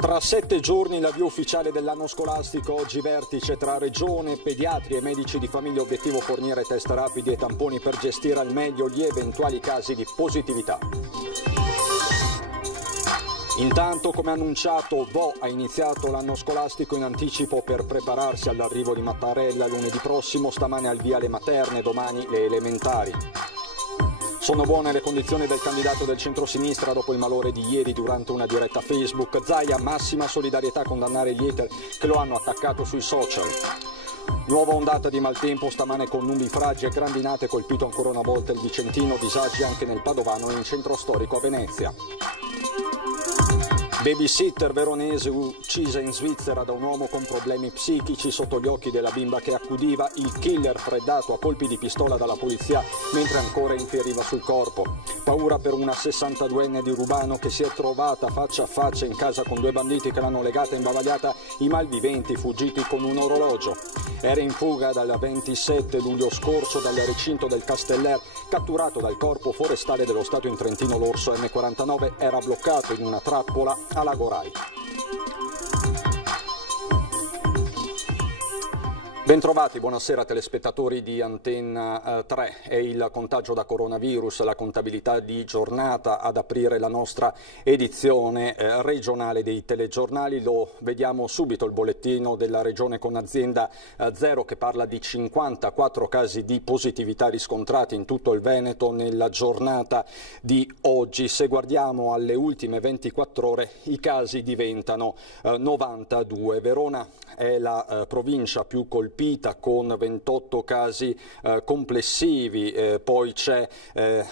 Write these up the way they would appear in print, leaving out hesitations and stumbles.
Tra 7 giorni l'avvio ufficiale dell'anno scolastico, oggi vertice tra regione, pediatri e medici di famiglia, obiettivo fornire test rapidi e tamponi per gestire al meglio gli eventuali casi di positività. Intanto, come annunciato, Vo ha iniziato l'anno scolastico in anticipo per prepararsi all'arrivo di Mattarella lunedì prossimo, stamane al via le materne, domani le elementari. Sono buone le condizioni del candidato del centrosinistra dopo il malore di ieri durante una diretta Facebook. Zaia, massima solidarietà a condannare gli hater che lo hanno attaccato sui social. Nuova ondata di maltempo stamane con nubifragi e grandinate, colpito ancora una volta il Vicentino, disagi anche nel Padovano e in centro storico a Venezia. Babysitter veronese uccisa in Svizzera da un uomo con problemi psichici sotto gli occhi della bimba che accudiva, il killer freddato a colpi di pistola dalla polizia mentre ancora infieriva sul corpo. Paura per una 62enne di Rubano che si è trovata faccia a faccia in casa con due banditi che l'hanno legata e imbavagliata, i malviventi fuggiti con un orologio. Era in fuga dal 27 luglio scorso dal recinto del Casteller, catturato dal Corpo Forestale dello Stato in Trentino. L'orso M49 era bloccato in una trappola a Lago Rai. Bentrovati, buonasera telespettatori di Antenna 3. È il contagio da coronavirus, la contabilità di giornata ad aprire la nostra edizione regionale dei telegiornali. Lo vediamo subito, il bollettino della regione con azienda zero che parla di 54 casi di positività riscontrati in tutto il Veneto nella giornata di oggi. Se guardiamo alle ultime 24 ore i casi diventano 92. Verona è la provincia più colpita con 28 casi complessivi, poi c'è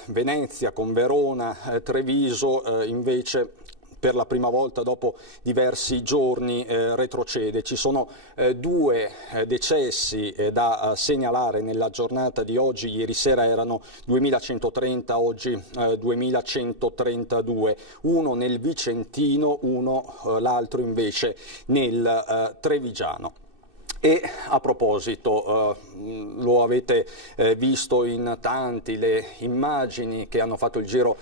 Venezia con Verona, Treviso invece per la prima volta dopo diversi giorni retrocede. Ci sono 2 decessi da segnalare nella giornata di oggi. Ieri sera erano 2130, oggi 2132, uno nel Vicentino, l'altro invece nel Trevigiano. E a proposito, lo avete visto in tanti, le immagini che hanno fatto il giro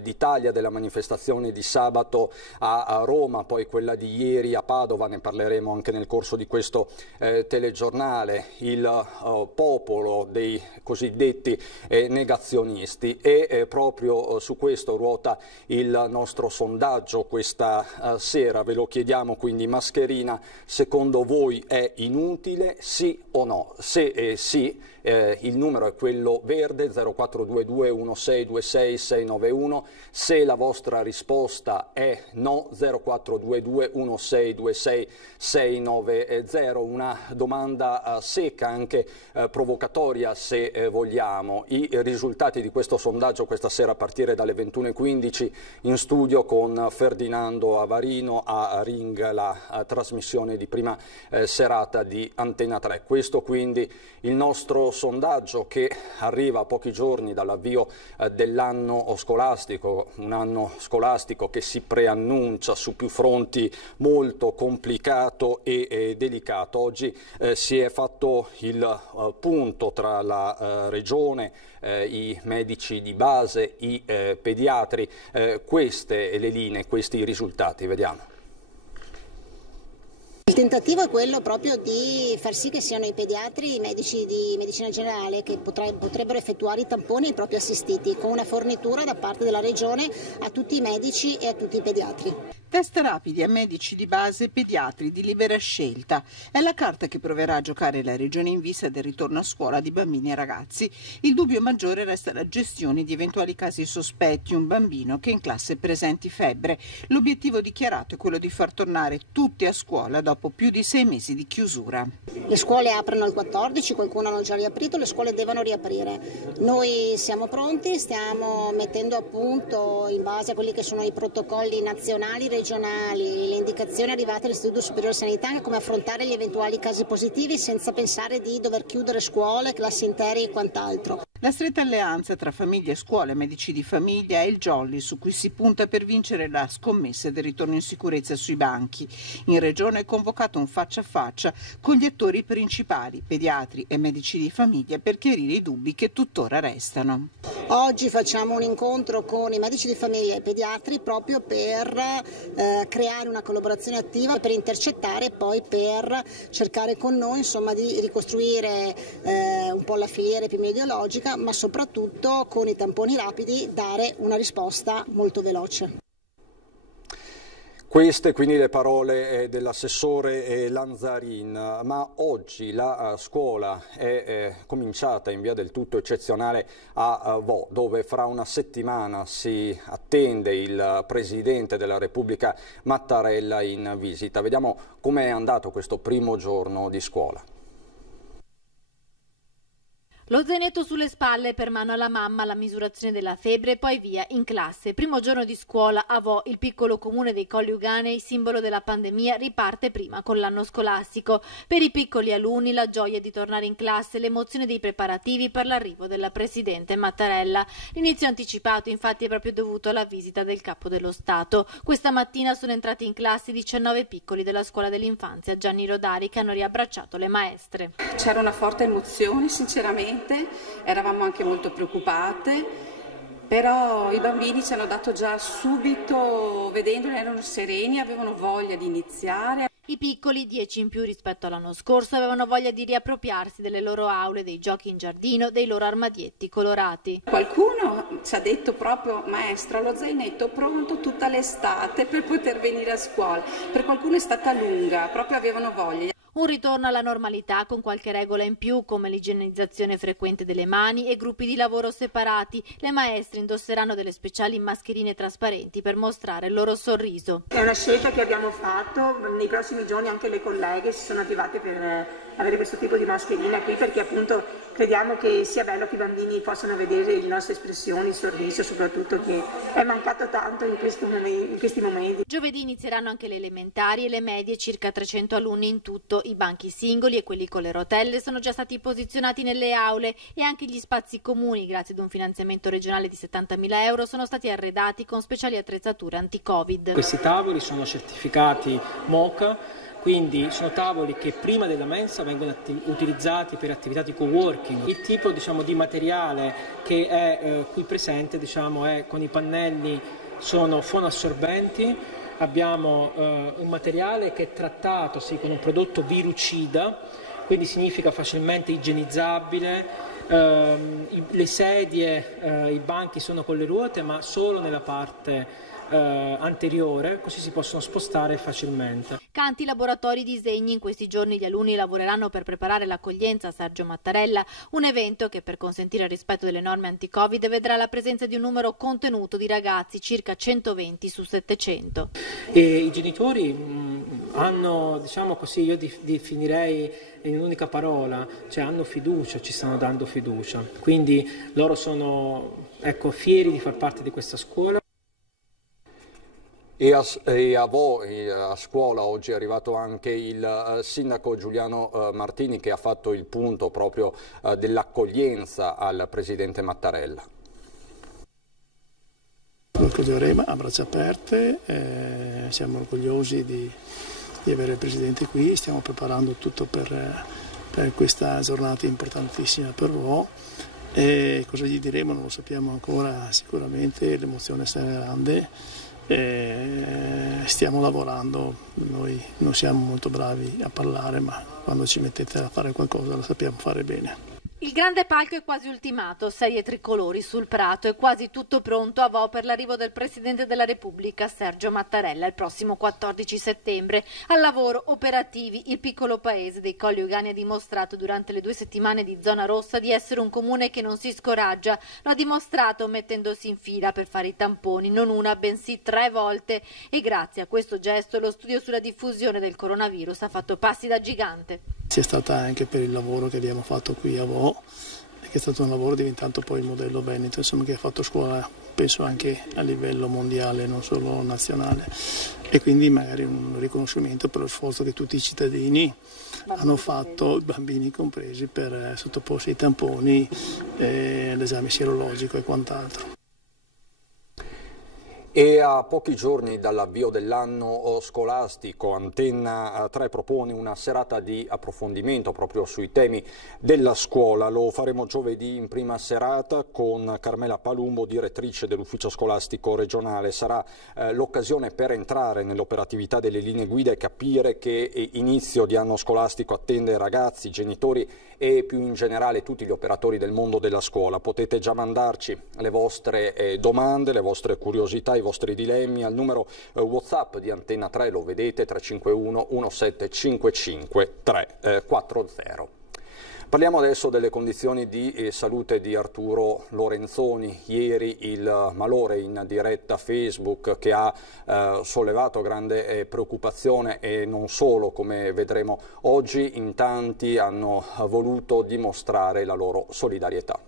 d'Italia della manifestazione di sabato a Roma, poi quella di ieri a Padova, ne parleremo anche nel corso di questo telegiornale, il popolo dei cosiddetti negazionisti, e proprio su questo ruota il nostro sondaggio questa sera. Ve lo chiediamo quindi: mascherina secondo voi è inutile, sì o no? Se sì, il numero è quello verde 0422 1626 691, se la vostra risposta è no 0422 1626 690. Una domanda secca, anche provocatoria se vogliamo. I risultati di questo sondaggio questa sera a partire dalle 21:15 in studio con Ferdinando Avarino, a Ring la trasmissione di prima serata di Antenna 3. Questo quindi il nostro sondaggio che arriva a pochi giorni dall'avvio dell'anno scolastico, un anno scolastico che si preannuncia su più fronti molto complicato e delicato. Oggi si è fatto il punto tra la regione, i medici di base, i pediatri, queste le linee, questi i risultati, vediamo. Il tentativo è quello proprio di far sì che siano i pediatri, i medici di medicina generale che potrebbero effettuare i tamponi ai propri assistiti, con una fornitura da parte della regione a tutti i medici e a tutti i pediatri. Test rapidi a medici di base e pediatri di libera scelta. È la carta che proverà a giocare la regione in vista del ritorno a scuola di bambini e ragazzi. Il dubbio maggiore resta la gestione di eventuali casi sospetti, un bambino che in classe presenti febbre. L'obiettivo dichiarato è quello di far tornare tutti a scuola dopo più di 6 mesi di chiusura. Le scuole aprono il 14, qualcuno hanno già riaprito, le scuole devono riaprire. Noi siamo pronti, stiamo mettendo a punto, in base a quelli che sono i protocolli nazionali, regionali, le indicazioni arrivate all'Istituto Superiore di Sanità, come affrontare gli eventuali casi positivi senza pensare di dover chiudere scuole, classi intere e quant'altro. La stretta alleanza tra famiglie, scuole, medici di famiglia è il jolly su cui si punta per vincere la scommessa del ritorno in sicurezza sui banchi. In regione è convocato un faccia a faccia con gli attori principali, pediatri e medici di famiglia, per chiarire i dubbi che tuttora restano. Oggi facciamo un incontro con i medici di famiglia e i pediatri proprio per creare una collaborazione attiva per intercettare e poi per cercare con noi insomma di ricostruire un po' la filiera epidemiologica, ma soprattutto con i tamponi rapidi dare una risposta molto veloce. Queste quindi le parole dell'assessore Lanzarin, ma oggi la scuola è cominciata in via del tutto eccezionale a Vo, dove fra una settimana si attende il Presidente della Repubblica Mattarella in visita. Vediamo com'è andato questo primo giorno di scuola. Lo zainetto sulle spalle, per mano alla mamma, la misurazione della febbre e poi via in classe. Primo giorno di scuola a Vo, il piccolo comune dei Colli Euganei, simbolo della pandemia, riparte prima con l'anno scolastico. Per i piccoli alunni la gioia di tornare in classe, l'emozione dei preparativi per l'arrivo della Presidente Mattarella. L'inizio anticipato infatti è proprio dovuto alla visita del Capo dello Stato. Questa mattina sono entrati in classe 19 piccoli della scuola dell'infanzia Gianni Rodari che hanno riabbracciato le maestre. C'era una forte emozione, sinceramente. Eravamo anche molto preoccupate, però i bambini ci hanno dato già subito, vedendoli erano sereni, avevano voglia di iniziare. I piccoli, 10 in più rispetto all'anno scorso, avevano voglia di riappropriarsi delle loro aule, dei giochi in giardino, dei loro armadietti colorati. Qualcuno ci ha detto proprio: maestra, lo zainetto pronto tutta l'estate per poter venire a scuola. Per qualcuno è stata lunga, proprio avevano voglia. Un ritorno alla normalità con qualche regola in più, come l'igienizzazione frequente delle mani e gruppi di lavoro separati. Le maestre indosseranno delle speciali mascherine trasparenti per mostrare il loro sorriso. È una scelta che abbiamo fatto, nei prossimi giorni anche le colleghe si sono attivate per avere questo tipo di mascherina qui, perché appunto crediamo che sia bello che i bambini possano vedere le nostre espressioni, il sorriso, soprattutto, che è mancato tanto in questi momenti. Giovedì inizieranno anche le elementari e le medie, circa 300 alunni in tutto. I banchi singoli e quelli con le rotelle sono già stati posizionati nelle aule e anche gli spazi comuni, grazie ad un finanziamento regionale di 70.000 euro, sono stati arredati con speciali attrezzature anti-Covid. Questi tavoli sono certificati MOCA. Quindi sono tavoli che prima della mensa vengono utilizzati per attività di co-working. Il tipo di materiale che è qui presente è con i pannelli, sono fonoassorbenti. Abbiamo un materiale che è trattato con un prodotto virucida, quindi significa facilmente igienizzabile. Le sedie, i banchi sono con le ruote, ma solo nella parte anteriore, così si possono spostare facilmente. Canti, laboratori, disegni. In questi giorni gli alunni lavoreranno per preparare l'accoglienza a Sergio Mattarella, un evento che, per consentire il rispetto delle norme anti-Covid, vedrà la presenza di un numero contenuto di ragazzi, circa 120 su 700. E i genitori hanno, io definirei in un'unica parola, hanno fiducia, ci stanno dando fiducia. Quindi loro sono fieri di far parte di questa scuola. E a voi, a scuola, oggi è arrivato anche il sindaco Giuliano Martini, che ha fatto il punto proprio dell'accoglienza al Presidente Mattarella. Lo accoglieremo a braccia aperte, siamo orgogliosi di avere il Presidente qui, stiamo preparando tutto per questa giornata importantissima per Vo. E cosa gli diremo non lo sappiamo ancora, sicuramente l'emozione sarà grande. Stiamo lavorando, noi non siamo molto bravi a parlare, ma quando ci mettete a fare qualcosa lo sappiamo fare bene. Il grande palco è quasi ultimato, serie tricolori sul prato, è quasi tutto pronto a Vo per l'arrivo del Presidente della Repubblica Sergio Mattarella il prossimo 14 settembre. Al lavoro, operativi, il piccolo paese dei Colli Euganei ha dimostrato durante le 2 settimane di zona rossa di essere un comune che non si scoraggia. Lo ha dimostrato mettendosi in fila per fare i tamponi, non una bensì 3 volte, e grazie a questo gesto lo studio sulla diffusione del coronavirus ha fatto passi da gigante. Sia stata anche per il lavoro che abbiamo fatto qui a Vo, che è stato un lavoro diventato poi il modello Veneto, che ha fatto scuola penso anche a livello mondiale, non solo nazionale, e quindi magari un riconoscimento per lo sforzo che tutti i cittadini hanno fatto, i bambini compresi, per sottoporsi ai tamponi, l'esame sierologico e quant'altro. E a pochi giorni dall'avvio dell'anno scolastico, Antenna 3 propone una serata di approfondimento proprio sui temi della scuola. Lo faremo giovedì in prima serata con Carmela Palumbo, direttrice dell'ufficio scolastico regionale. Sarà l'occasione per entrare nell'operatività delle linee guida e capire che inizio di anno scolastico attende ragazzi, genitori e più in generale tutti gli operatori del mondo della scuola. Potete già mandarci le vostre domande, le vostre curiosità, i vostri dilemmi al numero WhatsApp di Antenna 3, lo vedete, 351 1755 340. Parliamo adesso delle condizioni di salute di Arturo Lorenzoni. Ieri il malore in diretta Facebook che ha sollevato grande preoccupazione e non solo, come vedremo oggi, in tanti hanno voluto dimostrare la loro solidarietà.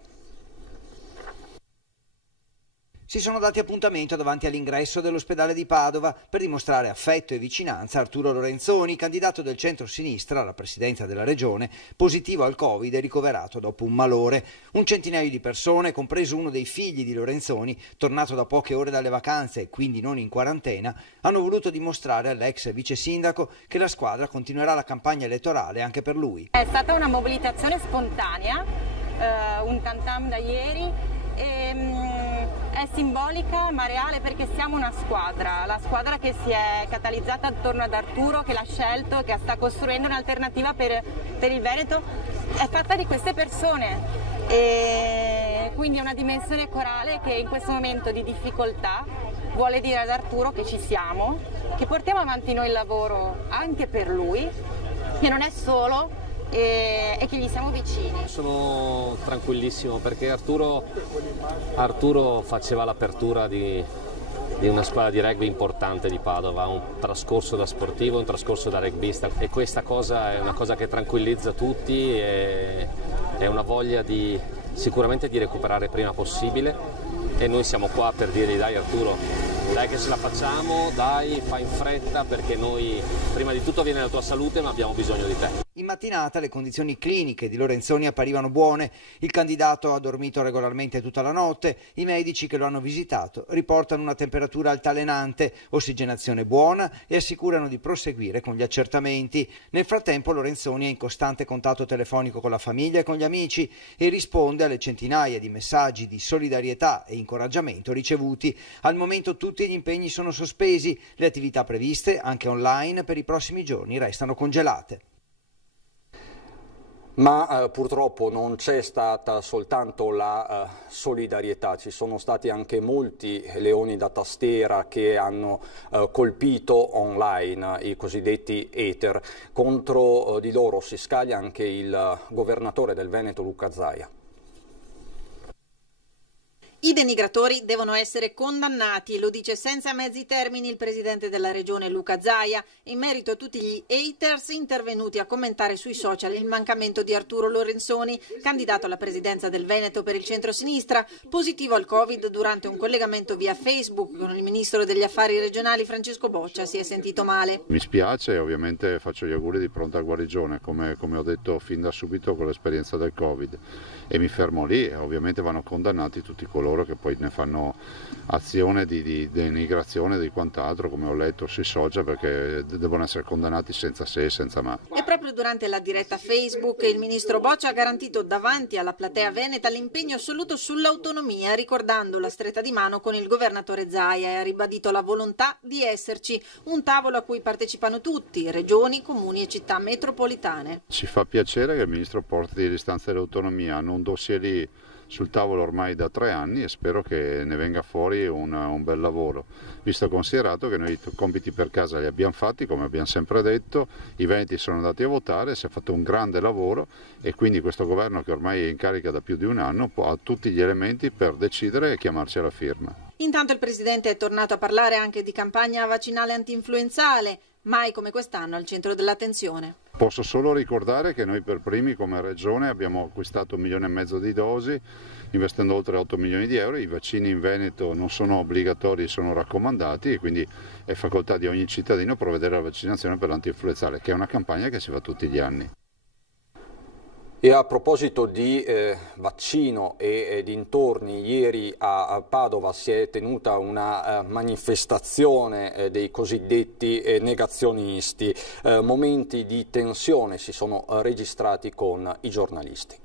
Si sono dati appuntamento davanti all'ingresso dell'ospedale di Padova per dimostrare affetto e vicinanza a Arturo Lorenzoni, candidato del centro-sinistra alla presidenza della regione, positivo al Covid e ricoverato dopo un malore. Un centinaio di persone, compreso uno dei figli di Lorenzoni, tornato da poche ore dalle vacanze e quindi non in quarantena, hanno voluto dimostrare all'ex vice sindaco che la squadra continuerà la campagna elettorale anche per lui. È stata una mobilitazione spontanea, un tam-tam da ieri. È simbolica ma reale perché siamo una squadra, la squadra che si è catalizzata attorno ad Arturo, che l'ha scelto, che sta costruendo un'alternativa per il Veneto, è fatta di queste persone e quindi è una dimensione corale che in questo momento di difficoltà vuole dire ad Arturo che ci siamo, che portiamo avanti noi il lavoro anche per lui, che non è solo e che gli siamo vicini. Sono tranquillissimo perché Arturo faceva l'apertura di una squadra di rugby importante di Padova, un trascorso da sportivo, un trascorso da rugbista, e questa cosa è una cosa che tranquillizza tutti e è una voglia sicuramente di recuperare prima possibile, e noi siamo qua per dirgli: dai Arturo, dai che ce la facciamo, dai, fai in fretta, perché noi prima di tutto viene la tua salute ma abbiamo bisogno di te. In mattinata le condizioni cliniche di Lorenzoni apparivano buone, il candidato ha dormito regolarmente tutta la notte, i medici che lo hanno visitato riportano una temperatura altalenante, ossigenazione buona e assicurano di proseguire con gli accertamenti. Nel frattempo Lorenzoni è in costante contatto telefonico con la famiglia e con gli amici e risponde alle centinaia di messaggi di solidarietà e incoraggiamento ricevuti. Al momento tutti gli impegni sono sospesi, le attività previste, anche online, per i prossimi giorni restano congelate. Ma purtroppo non c'è stata soltanto la solidarietà, ci sono stati anche molti leoni da tastiera che hanno colpito online, i cosiddetti hater. Contro di loro si scaglia anche il governatore del Veneto Luca Zaia. I denigratori devono essere condannati, lo dice senza mezzi termini il presidente della regione Luca Zaia, in merito a tutti gli haters intervenuti a commentare sui social il mancamento di Arturo Lorenzoni, candidato alla presidenza del Veneto per il centro-sinistra, positivo al Covid durante un collegamento via Facebook con il ministro degli affari regionali Francesco Boccia, si è sentito male. Mi spiace e ovviamente faccio gli auguri di pronta guarigione, come ho detto fin da subito con l'esperienza del Covid, e mi fermo lì. Ovviamente vanno condannati tutti coloro che poi ne fanno azione di denigrazione e di quant'altro, come ho letto sui social, perché devono essere condannati senza se e senza ma. E proprio durante la diretta Facebook il ministro Boccia ha garantito davanti alla platea veneta l'impegno assoluto sull'autonomia, ricordando la stretta di mano con il governatore Zaia, e ha ribadito la volontà di esserci, un tavolo a cui partecipano tutti, regioni, comuni e città metropolitane. Ci fa piacere che il ministro porti l'istanza dell'autonomia, hanno un dossier lì sul tavolo ormai da 3 anni e spero che ne venga fuori un bel lavoro, visto e considerato che noi i compiti per casa li abbiamo fatti, come abbiamo sempre detto, i veneti sono andati a votare, si è fatto un grande lavoro e quindi questo governo, che ormai è in carica da più di un anno, ha tutti gli elementi per decidere e chiamarci alla firma. Intanto il presidente è tornato a parlare anche di campagna vaccinale antinfluenzale, mai come quest'anno al centro dell'attenzione. Posso solo ricordare che noi per primi come regione abbiamo acquistato 1,5 milioni di dosi, investendo oltre 8 milioni di euro. I vaccini in Veneto non sono obbligatori, sono raccomandati, e quindi è facoltà di ogni cittadino provvedere alla vaccinazione per l'antinfluenzale, che è una campagna che si fa tutti gli anni. E a proposito di vaccino e dintorni, ieri a Padova si è tenuta una manifestazione dei cosiddetti negazionisti. Momenti di tensione si sono registrati con i giornalisti.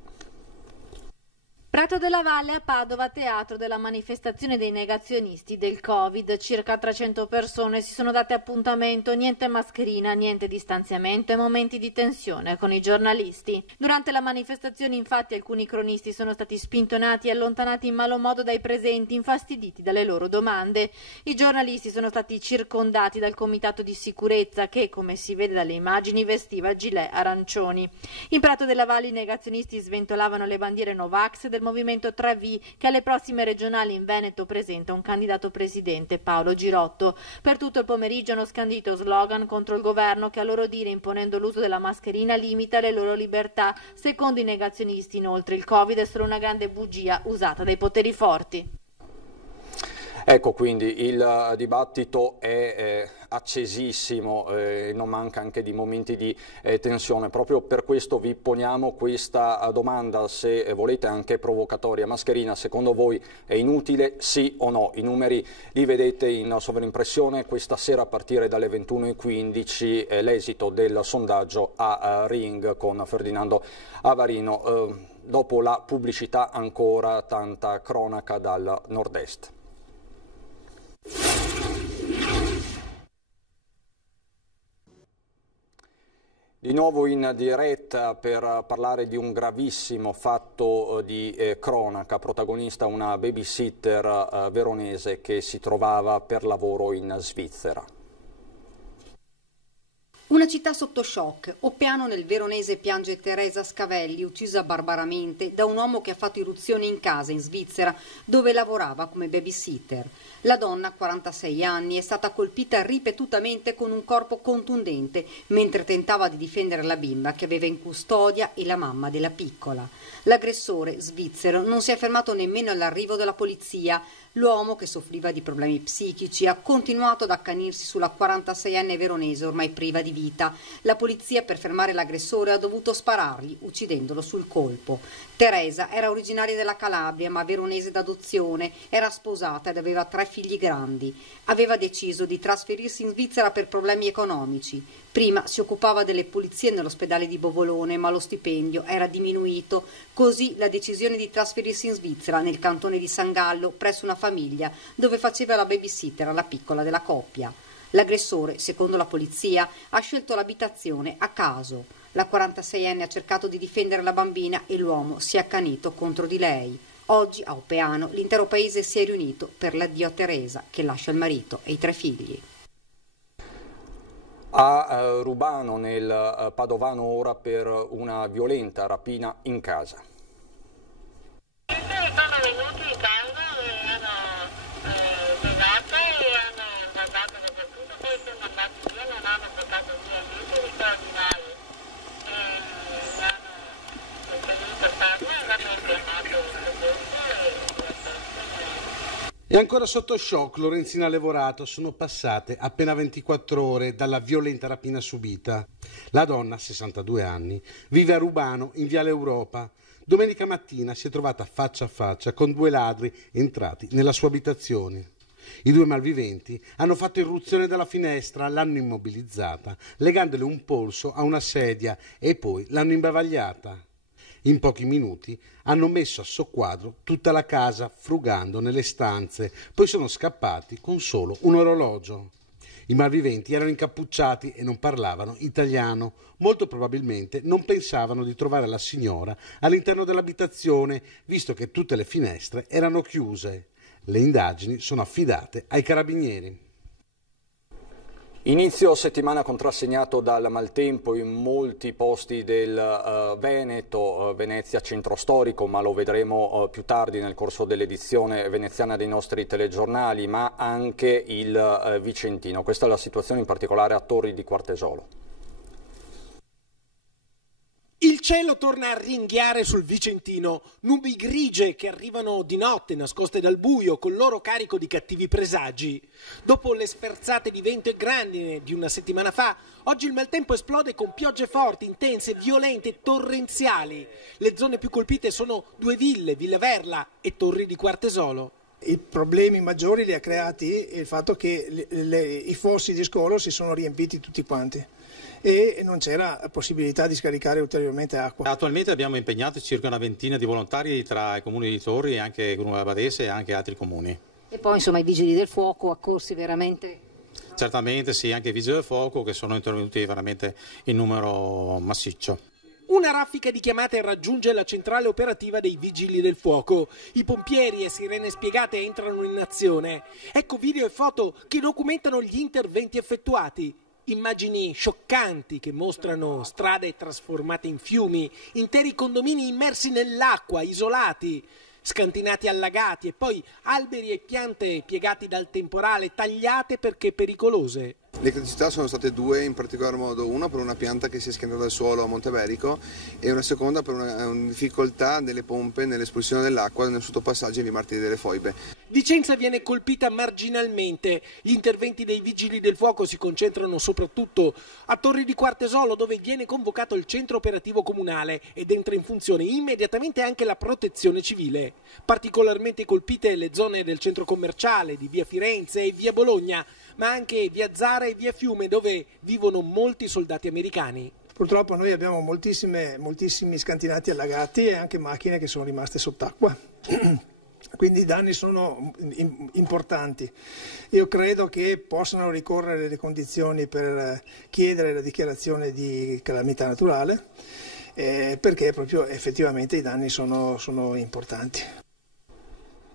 Prato della Valle a Padova, teatro della manifestazione dei negazionisti del Covid. Circa 300 persone si sono date appuntamento, niente mascherina, niente distanziamento e momenti di tensione con i giornalisti. Durante la manifestazione, infatti, alcuni cronisti sono stati spintonati e allontanati in malo modo dai presenti, infastiditi dalle loro domande. I giornalisti sono stati circondati dal comitato di sicurezza che, come si vede dalle immagini, vestiva gilet arancioni. In Prato della Valle i negazionisti sventolavano le bandiere Novax del Movimento 3V, che alle prossime regionali in Veneto presenta un candidato presidente, Paolo Girotto. Per tutto il pomeriggio hanno scandito slogan contro il governo che, a loro dire, imponendo l'uso della mascherina limita le loro libertà. Secondo i negazionisti, inoltre, il Covid è solo una grande bugia usata dai poteri forti. Ecco, quindi il dibattito è accesissimo, non manca anche di momenti di tensione. Proprio per questo vi poniamo questa domanda, se volete anche provocatoria. Mascherina secondo voi è inutile, sì o no? I numeri li vedete in sovraimpressione. Questa sera a partire dalle 21:15 l'esito del sondaggio a Ring con Ferdinando Avarino. Dopo la pubblicità ancora tanta cronaca dal nord-est. Di nuovo in diretta per parlare di un gravissimo fatto di cronaca, protagonista una babysitter veronese che si trovava per lavoro in Svizzera. Una città sotto shock. Oppiano nel veronese piange Teresa Scavelli, uccisa barbaramente da un uomo che ha fatto irruzione in casa in Svizzera dove lavorava come babysitter. La donna, 46 anni, è stata colpita ripetutamente con un corpo contundente mentre tentava di difendere la bimba che aveva in custodia e la mamma della piccola. L'aggressore, svizzero, non si è fermato nemmeno all'arrivo della polizia. L'uomo, che soffriva di problemi psichici, ha continuato ad accanirsi sulla 46enne veronese ormai priva di vita. La polizia, per fermare l'aggressore, ha dovuto sparargli, uccidendolo sul colpo. Teresa era originaria della Calabria, ma veronese d'adozione, era sposata ed aveva 3 figli grandi. Aveva deciso di trasferirsi in Svizzera per problemi economici. Prima si occupava delle pulizie nell'ospedale di Bovolone, ma lo stipendio era diminuito. Così la decisione di trasferirsi in Svizzera, nel cantone di San Gallo, presso una famiglia dove faceva la babysitter alla piccola della coppia. L'aggressore, secondo la polizia, ha scelto l'abitazione a caso. La 46enne ha cercato di difendere la bambina e l'uomo si è accanito contro di lei. Oggi a Oppiano l'intero paese si è riunito per l'addio a Teresa, che lascia il marito e i 3 figli. A Rubano, nel Padovano, ora per una violenta rapina in casa. Sono venuti in casa e hanno legato e hanno guardato dappertutto, poi sono andati via, non hanno portato via niente di straordinario. Hanno preferito farlo e hanno chiamato il E ancora sotto shock Lorenzina Levorato. Sono passate appena 24 ore dalla violenta rapina subita. La donna, 62 anni, vive a Rubano in Viale Europa. Domenica mattina si è trovata faccia a faccia con 2 ladri entrati nella sua abitazione. I 2 malviventi hanno fatto irruzione dalla finestra, l'hanno immobilizzata, legandole un polso a una sedia e poi l'hanno imbavagliata. In pochi minuti hanno messo a soqquadro tutta la casa, frugando nelle stanze, poi sono scappati con solo un orologio. I malviventi erano incappucciati e non parlavano italiano. Molto probabilmente non pensavano di trovare la signora all'interno dell'abitazione, visto che tutte le finestre erano chiuse. Le indagini sono affidate ai carabinieri. Inizio settimana contrassegnato dal maltempo in molti posti del Veneto, Venezia centro storico, ma lo vedremo più tardi nel corso dell'edizione veneziana dei nostri telegiornali, ma anche il Vicentino. Questa è la situazione in particolare a Torri di Quartesolo. Il cielo torna a ringhiare sul Vicentino, nubi grigie che arrivano di notte nascoste dal buio col loro carico di cattivi presagi. Dopo le sferzate di vento e grandine di una settimana fa, oggi il maltempo esplode con piogge forti, intense, violente, torrenziali. Le zone più colpite sono due ville, Villa Verla e Torri di Quartesolo. I problemi maggiori li ha creati il fatto che i fossi di scolo si sono riempiti tutti quanti e non c'era possibilità di scaricare ulteriormente acqua. Attualmente abbiamo impegnato circa una ventina di volontari tra i comuni di Torri e anche Gruno Badese e anche altri comuni. E poi insomma i vigili del fuoco accorsi veramente? Certamente sì, anche i vigili del fuoco che sono intervenuti veramente in numero massiccio. Una raffica di chiamate raggiunge la centrale operativa dei Vigili del Fuoco. I pompieri e sirene spiegate entrano in azione. Ecco video e foto che documentano gli interventi effettuati. Immagini scioccanti che mostrano strade trasformate in fiumi, interi condomini immersi nell'acqua, isolati, scantinati allagati e poi alberi e piante piegati dal temporale, tagliate perché pericolose. Le criticità sono state due, in particolar modo una per una pianta che si è schiantata dal suolo a Monteberico e una seconda per una difficoltà nelle pompe, nell'espulsione dell'acqua nel sottopassaggio ai Martiri delle Foibe. Vicenza viene colpita marginalmente. Gli interventi dei Vigili del Fuoco si concentrano soprattutto a Torri di Quartesolo, dove viene convocato il centro operativo comunale ed entra in funzione immediatamente anche la protezione civile. Particolarmente colpite le zone del centro commerciale di via Firenze e via Bologna, ma anche via Zara e via Fiume, dove vivono molti soldati americani. Purtroppo noi abbiamo moltissimi scantinati allagati e anche macchine che sono rimaste sott'acqua. Quindi i danni sono importanti. Io credo che possano ricorrere le condizioni per chiedere la dichiarazione di calamità naturale, perché proprio effettivamente i danni sono importanti.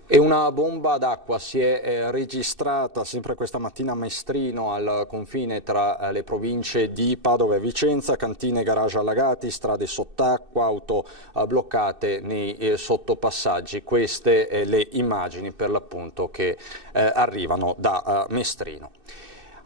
E una bomba d'acqua si è registrata sempre questa mattina a Mestrino, al confine tra le province di Padova e Vicenza, cantine e garage allagati, strade sott'acqua, auto bloccate nei sottopassaggi. Queste le immagini per l'appunto che arrivano da Mestrino.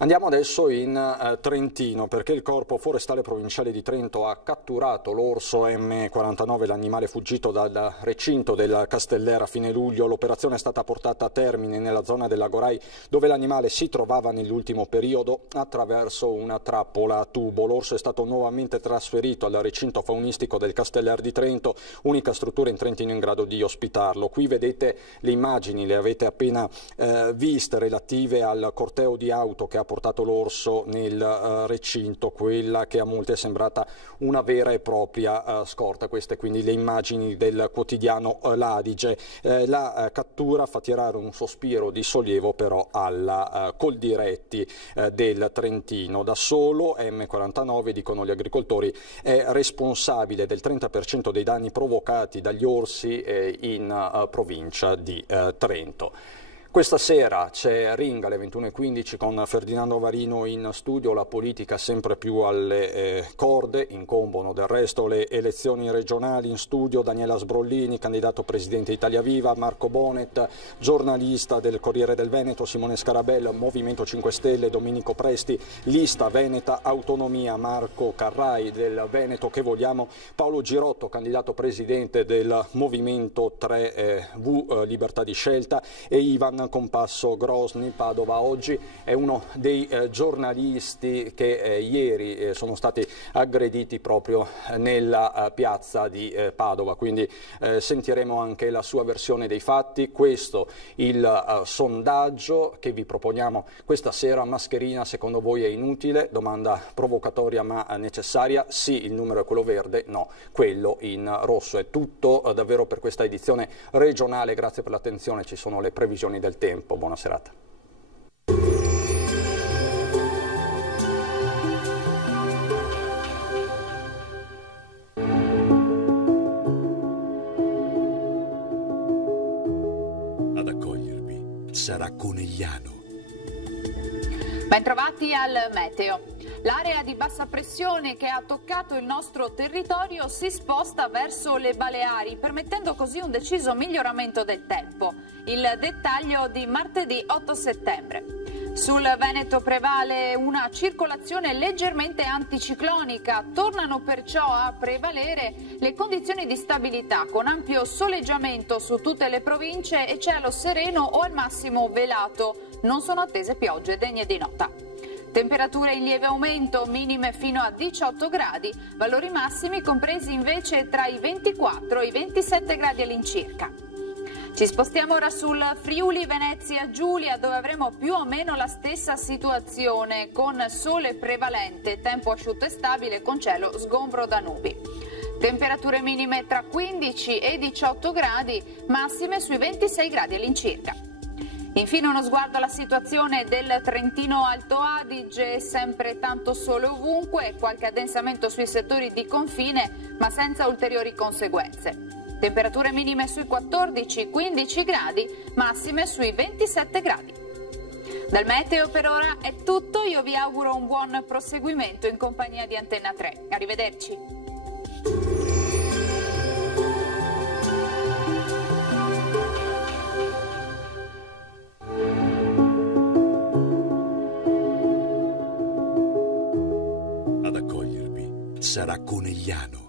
Andiamo adesso in Trentino, perché il Corpo Forestale Provinciale di Trento ha catturato l'orso M49, l'animale fuggito dal recinto del Castellera a fine luglio. L'operazione è stata portata a termine nella zona dell'Agorai, dove l'animale si trovava nell'ultimo periodo, attraverso una trappola a tubo. L'orso è stato nuovamente trasferito al recinto faunistico del Castellar di Trento, unica struttura in Trentino in grado di ospitarlo. Qui vedete le immagini, le avete appena viste, relative al corteo di auto che ha portato l'orso nel recinto, quella che a molti è sembrata una vera e propria scorta. Queste quindi le immagini del quotidiano L'Adige. La cattura fa tirare un sospiro di sollievo però alla Coldiretti del Trentino. Da solo M49, dicono gli agricoltori, è responsabile del 30% dei danni provocati dagli orsi in provincia di Trento. Questa sera c'è Ring alle 21:15 con Ferdinando Varino in studio. La politica sempre più alle corde, incombono del resto le elezioni regionali. In studio Daniela Sbrollini, candidato presidente Italia Viva, Marco Bonet, giornalista del Corriere del Veneto, Simone Scarabella, Movimento 5 Stelle, Domenico Presti, Lista Veneta Autonomia, Marco Carrai del Veneto Che Vogliamo, Paolo Girotto, candidato presidente del Movimento 3V Libertà di Scelta, e Ivan Compasso Grosny. Padova oggi è uno dei giornalisti che ieri sono stati aggrediti proprio nella piazza di Padova, quindi sentiremo anche la sua versione dei fatti. Questo il sondaggio che vi proponiamo questa sera. Mascherina secondo voi è inutile? Domanda provocatoria ma necessaria. Sì, il numero è quello verde, no, quello in rosso. È tutto davvero per questa edizione regionale, grazie per l'attenzione, ci sono le previsioni del tempo. Buona serata. Ad accogliervi sarà Conegliano. Bentrovati al meteo. L'area di bassa pressione che ha toccato il nostro territorio si sposta verso le Baleari, permettendo così un deciso miglioramento del tempo. Il dettaglio di martedì 8 settembre. Sul Veneto prevale una circolazione leggermente anticiclonica, tornano perciò a prevalere le condizioni di stabilità con ampio soleggiamento su tutte le province e cielo sereno o al massimo velato, non sono attese piogge degne di nota. Temperature in lieve aumento, minime fino a 18 gradi, valori massimi compresi invece tra i 24 e i 27 gradi all'incirca. Ci spostiamo ora sul Friuli Venezia Giulia, dove avremo più o meno la stessa situazione, con sole prevalente, tempo asciutto e stabile con cielo sgombro da nubi. Temperature minime tra 15 e 18 gradi, massime sui 26 gradi all'incirca. Infine uno sguardo alla situazione del Trentino Alto Adige, sempre tanto sole ovunque, qualche addensamento sui settori di confine, ma senza ulteriori conseguenze. Temperature minime sui 14-15 gradi, massime sui 27 gradi. Dal meteo per ora è tutto, io vi auguro un buon proseguimento in compagnia di Antenna 3. Arrivederci. Ad accogliervi sarà Conegliano.